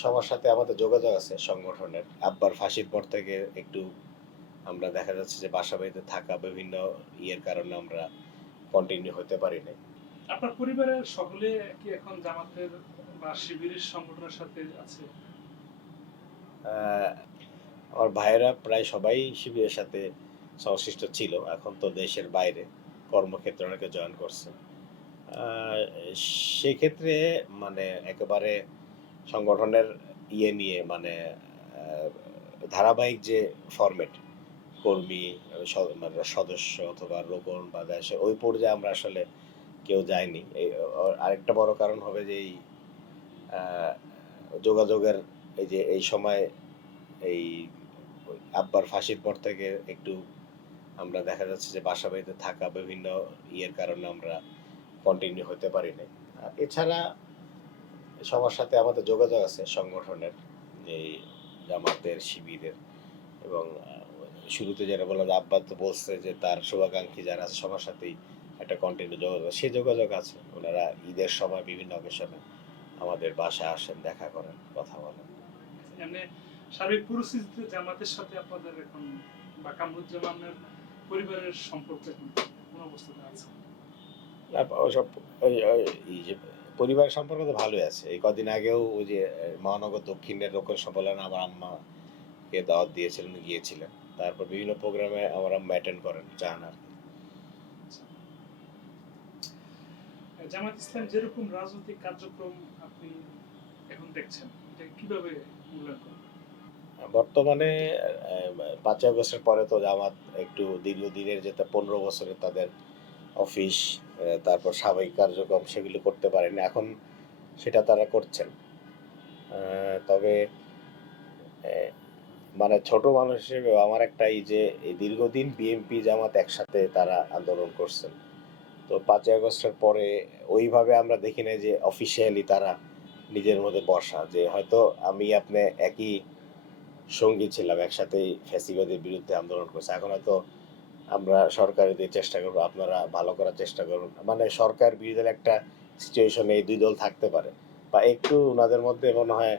সবার সাথে আমাদের যোগাযোগ আছে সংগঠনের। আব্বার ফাঁসির পর থেকে একটু আমরা দেখা যাচ্ছে যে বাসা বাড়িতে থাকা বিভিন্ন ইয়ের কারণে আমরা কন্টিনিউ হতে পারি নাই। আপনার পরিবারের সকলে কি এখন জামাতের বা শিবিরের সংগঠনের সাথে আছে? আহ, আমার ভাইয়েরা প্রায় সবাই শিবিরের সাথে সংশ্লিষ্ট ছিল, এখন তো দেশের বাইরে কর্মক্ষেত্রে অনেকে জয়েন করছে। আহ, সেক্ষেত্রে মানে একেবারে সংগঠনের ইয়ে নিয়ে মানে আহ, ধারাবাহিক যে ফরম্যাট কর্মী মানে সদস্য অথবা রোপণ বা দেশে ওই পর্যায়ে আমরা আসলে কেউ যায়নি। এই আরেকটা বড় কারণ হবে যে এই আহ, যোগাযোগের এই যে এই সময় এই আব্বার ফাঁসির পর থেকে একটু আমরা দেখা যাচ্ছে যে বাসা বাড়িতে থাকা বিভিন্ন ইয়ের কারণে আমরা কন্টিনিউ হতে পারি নাই। আর এছাড়া সবার সাথে আমাদের যোগাযোগ আছে সংগঠনের, এই জামাতের শিবিরের। এবং শুরুতে যেটা বললাম যে আব্বা তো বলছে যে তার শুভাকাঙ্ক্ষী যারা আছে সবার সাথেই একটা কন্টিনিউ যোগাযোগ, সে যোগাযোগ আছে। ওনারা ঈদের সময় বিভিন্ন অকেশনে আমাদের বাসায় আসেন, দেখা করেন, কথা বলেন। এমনি সার্বিক পরিস্থিতিতে জামাতের সাথে আপনাদের এখন বা কামরুজ্জামানের পরিবারের সম্পর্ক এখন কোন অবস্থাতে আছে? ওসব এই যে পরিবার সম্পর্ক তো ভালোই আছে। এই কদিন আগেও ওই যে মহানগর দক্ষিণের রোকন সম্মেলনে আমার আম্মাকে দাওয়াত দিয়েছিলেন, গিয়েছিলেন। তারপর বিভিন্ন প্রোগ্রামে আমার আম্মা অ্যাটেন্ড করেন, যান আর কি। জামাত ইসলাম যেরকম রাজনৈতিক কার্যক্রম আপনি এখন দেখছেন, এটা কিভাবে মূল্যায়ন করেন? বর্তমানে ৫ই আগস্টের পরে তো জামাত একটু দীর্ঘদিনের যেটা ১৫ বছরের তাদের অফিস, তারপর স্বাভাবিক কার্যক্রম সেগুলো করতে পারেনি। এখন সেটা তারা করছেন। তবে মানে ছোট মানুষ হিসেবে আমার একটা এই যে এই দীর্ঘদিন বিএনপি জামাত একসাথে তারা আন্দোলন করছেন। তো ৫ই আগস্টের পরে ওইভাবে আমরা দেখি না যে অফিসিয়ালি তারা নিজের মধ্যে বসা, যে হয়তো আমি আপনি একই সঙ্গী ছিলাম, একসাথেই ফ্যাসিবাদের বিরুদ্ধে আন্দোলন করছে। এখন হয়তো আমরা সরকারের দিয়ে চেষ্টা করবো, আপনারা ভালো করার চেষ্টা করুন, মানে সরকার বিরোধী একটা সিচুয়েশনে এই দুই দল থাকতে পারে। বা একটু ওনাদের মধ্যে মনে হয়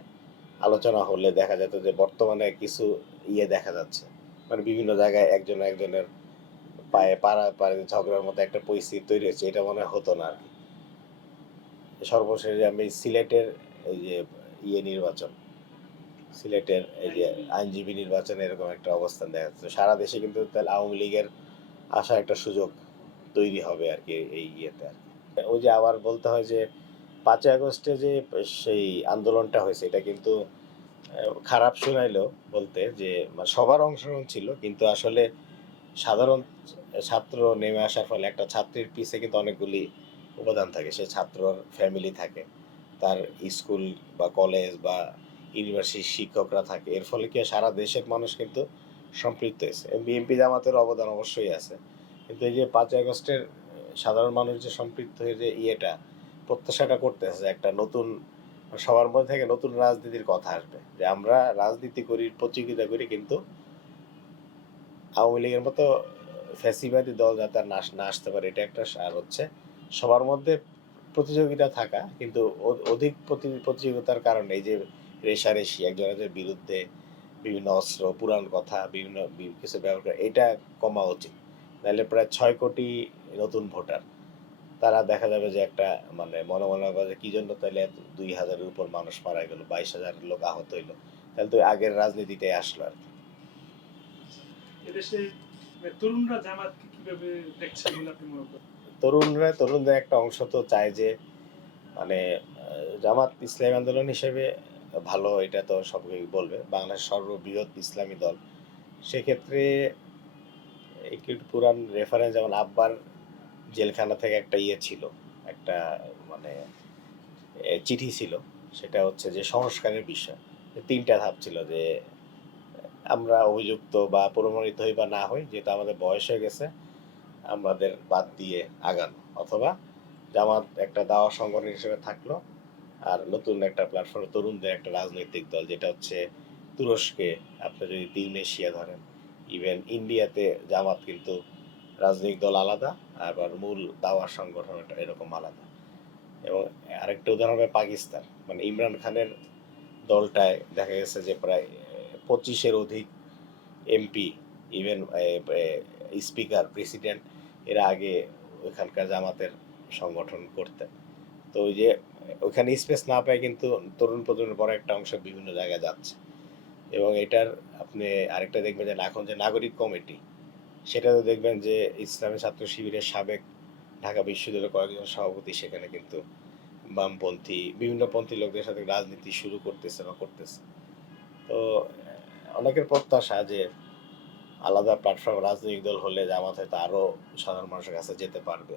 আলোচনা হলে দেখা যেত যে বর্তমানে কিছু ইয়ে দেখা যাচ্ছে, মানে বিভিন্ন জায়গায় একজন একজনের পায়ে পাড়া পাড়ে ঝগড়ার মতো একটা পরিস্থিতি তৈরি হয়েছে, এটা মনে হয় হতো না আর কি। সর্বশেষে আমি সিলেটের এই যে ইয়ে নির্বাচন, সিলেটের এই যে আইনজীবী নির্বাচনে এরকম একটা অবস্থান দেখা যাচ্ছে। সারা দেশে কিন্তু তাহলে আওয়ামী লীগের আসার একটা সুযোগ তৈরি হবে আর কি এই ইয়েতে আর কি। ওই যে আবার বলতে হয় যে ৫ই আগস্টে যে সেই আন্দোলনটা হয়েছে এটা কিন্তু খারাপ শোনাইলেও বলতে যে মানে সবার অংশগ্রহণ ছিল, কিন্তু আসলে সাধারণ ছাত্র নেমে আসার ফলে একটা ছাত্রীর পিছে কিন্তু অনেকগুলি উপাদান থাকে। সে ছাত্রর ফ্যামিলি থাকে, তার স্কুল বা কলেজ বা ইউনিভার্সিটির শিক্ষকরা থাকে। এর ফলে কি সারা দেশের মানুষ কিন্তু সম্পৃক্ত হয়েছে। বিএনপি জামাতের অবদান অবশ্যই আছে, কিন্তু এই যে ৫ই আগস্টের সাধারণ মানুষ যে সম্পৃক্ত হয়ে যে ইয়েটা প্রত্যাশাটা করতেছে যে একটা নতুন সবার মধ্যে থেকে নতুন রাজনীতির কথা আসবে, যে আমরা রাজনীতি করি, প্রতিযোগিতা করি, কিন্তু আওয়ামী লীগের মতো ফ্যাসিবাদী দল যাতে আর না আসতে পারে, এটা একটা। আর হচ্ছে সবার মধ্যে প্রতিযোগিতা থাকা, কিন্তু অধিক প্রতিযোগিতার কারণে এই যে রেষারেষি একজনের বিরুদ্ধে বিভিন্ন অস্ত্র, পুরাণ কথা, বিভিন্ন কিছু ব্যবহার করে, এটা কমা উচিত। নাহলে প্রায় ৬ কোটি নতুন ভোটার, তারা দেখা যাবে যে একটা মানে মনে মনে হবে যে কি জন্য তাহলে ২,০০০-এর উপর মানুষ মারা গেল, ২২,০০০ লোক আহত হইলো, তাহলে তো আগের রাজনীতিটাই আসলো আর কি। এদেশে তরুণরা জামাতকে কিভাবে দেখছে বলে আপনি মনে করেন? তরুণদের একটা অংশ তো চায় যে মানে জামাত ইসলামী আন্দোলন হিসেবে ভালো, এটা তো সবাই বলবে, বাংলাদেশের সর্ববৃহৎ ইসলামী দল। সেক্ষেত্রে একটু পুরান রেফারেন্স, যেমন আব্বার জেলখানা থেকে একটা ইয়ে ছিল, একটা মানে চিঠি ছিল। সেটা হচ্ছে যে সংস্কারের বিষয় ৩টা ধাপ ছিল, যে আমরা অভিযুক্ত বা প্রমাণিত হই বা না হই, যেহেতু আমাদের বয়স হয়ে গেছে, আমাদের বাদ দিয়ে আগানো, অথবা জামাত একটা দাওয়া সংগঠন হিসেবে থাকলো, আর নতুন একটা প্ল্যাটফর্মে তরুণদের একটা রাজনৈতিক দল, যেটা হচ্ছে তুরস্কে, আপনি যদি তিউনেশিয়া ধরেন, ইভেন ইন্ডিয়াতে জামাত কিন্তু রাজনৈতিক দল আলাদা, আবার মূল দাওয়ার সংগঠন এরকম আলাদা। এবং আরেকটা উদাহরণ হবে পাকিস্তান, মানে ইমরান খানের দলটায় দেখা গেছে যে প্রায় 25-এর অধিক এমপি, ইভেন স্পিকার, প্রেসিডেন্ট এরা আগে ওইখানকার জামাতের সংগঠন করতেন। তো ওই যে ওইখানে স্পেস না পায় কিন্তু তরুণ প্রজন্মের বড় একটা অংশ বিভিন্ন জায়গায় যাচ্ছে। এবং এটার আপনি আরেকটা দেখবেন যে এখন যে নাগরিক কমিটি, সেটাতে দেখবেন যে ইসলামী ছাত্র শিবিরের সাবেক ঢাকা বিশ্ববিদ্যালয়ের কয়েকজন সভাপতি সেখানে কিন্তু বামপন্থী বিভিন্ন পন্থী লোকদের সাথে রাজনীতি শুরু করতেছে বা করতেছে। তো অনেকের প্রত্যাশা যে আলাদা প্ল্যাটফর্ম রাজনৈতিক দল হলে জামাত হয়তো আরো সাধারণ মানুষের কাছে যেতে পারবে।